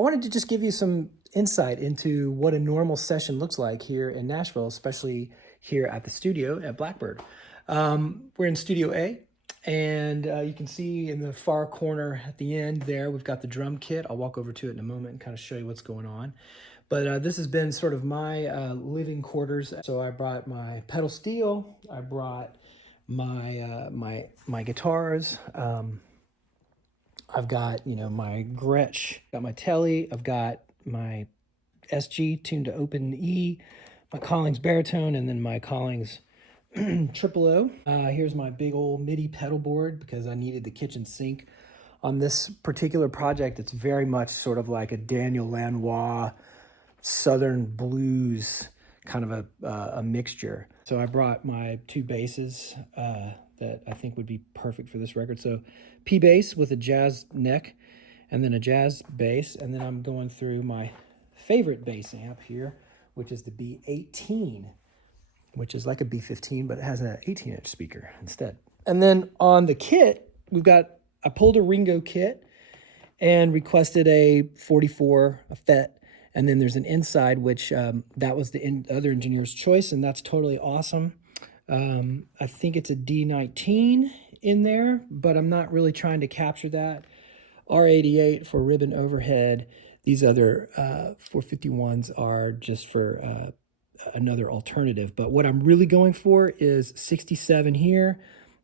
I wanted to just give you some insight into what a normal session looks like here in Nashville, especially here at the studio at Blackbird. We're in Studio A, and you can see in the far corner at the end there, we've got the drum kit. I'll walk over to it in a moment and kind of show you what's going on. But this has been sort of my living quarters. So I brought my pedal steel. I brought my guitars. I've got, my Gretsch, got my Tele, I've got my SG tuned to open E, my Collings baritone, and then my Collings triple O. Here's my big old MIDI pedal board because I needed the kitchen sink. On this particular project, it's very much sort of like a Daniel Lanois Southern blues kind of a mixture. So I brought my two basses that I think would be perfect for this record. So P bass with a jazz neck and then a jazz bass. And then I'm going through my favorite bass amp here, which is the B18, which is like a B15, but it has an 18-inch speaker instead. And then on the kit, I pulled a Ringo kit and requested a 44, a FET, and then there's an inside, which that was the other engineer's choice, and that's totally awesome. I think it's a D19 in there, but I'm not really trying to capture that. R88 for ribbon overhead. These other 451s are just for another alternative. But what I'm really going for is 67 here,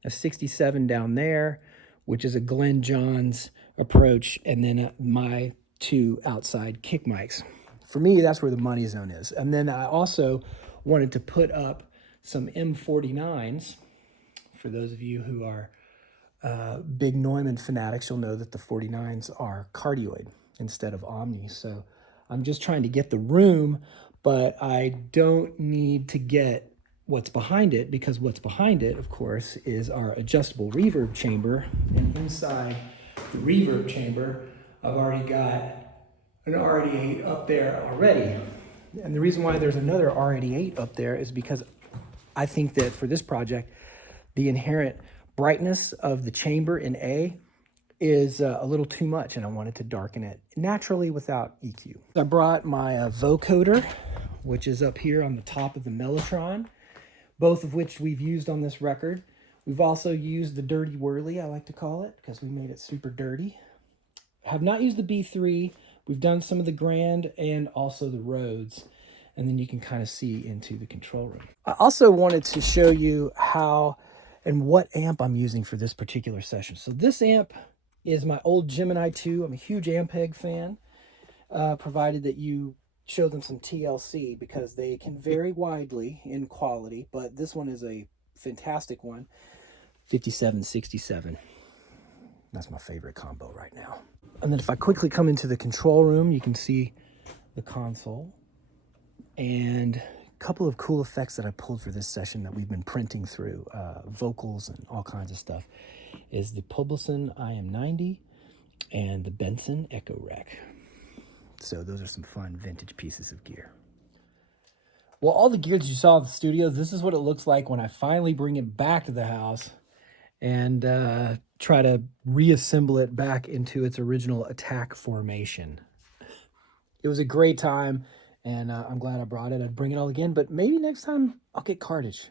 a 67 down there, which is a Glenn Johns approach, and then my two outside kick mics. For me, that's where the money zone is. And then I also wanted to put up some M49s. For those of you who are big Neumann fanatics, you'll know that the 49s are cardioid instead of omni. So I'm just trying to get the room, but I don't need to get what's behind it, because what's behind it, of course, is our adjustable reverb chamber. And inside the reverb chamber, I've already got an R88 up there already. And the reason why there's another R88 up there is because I think that for this project, the inherent brightness of the chamber in A is a little too much, and I wanted to darken it naturally without EQ. I brought my vocoder, which is up here on the top of the Mellotron, both of which we've used on this record. We've also used the Dirty Whirly, I like to call it, because we made it super dirty. Have not used the B3. We've done some of the Grand and also the Rhodes, and then you can kind of see into the control room. I also wanted to show you how and what amp I'm using for this particular session. So this amp is my old Gemini 2. I'm a huge Ampeg fan, provided that you show them some TLC, because they can vary widely in quality, but this one is a fantastic one. 5767. That's my favorite combo right now. And then if I quickly come into the control room, you can see the console and a couple of cool effects that I pulled for this session that we've been printing through, vocals and all kinds of stuff, is the Publison IM90 and the Benson Echo Rec. So those are some fun vintage pieces of gear. Well, all the gear that you saw in the studio, this is what it looks like when I finally bring it back to the house and try to reassemble it back into its original attack formation. It was a great time, and I'm glad I brought it. I'd bring it all again, but maybe next time I'll get cartage.